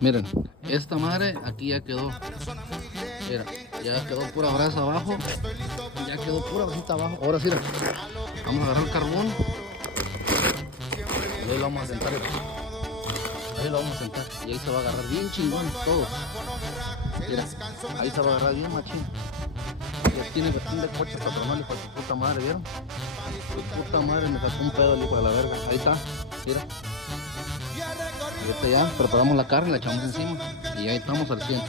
Miren, esta madre aquí ya quedó. Mira, ya quedó pura brasa abajo. Ya quedó pura brasita abajo. Ahora sí, mira, vamos a agarrar el carbón. Y ahí lo vamos a sentar. Ahí lo vamos a sentar. Y ahí se va a agarrar bien chingón todo. Mira, ahí se va a agarrar bien machín. Ya tiene bastante coche patronal, hijo de su puta madre, ¿vieron? Su puta madre me sacó un pedo el hijo de la verga. Ahí está, mira. Ahorita ya preparamos la carne, la echamos encima y ahí estamos al 100.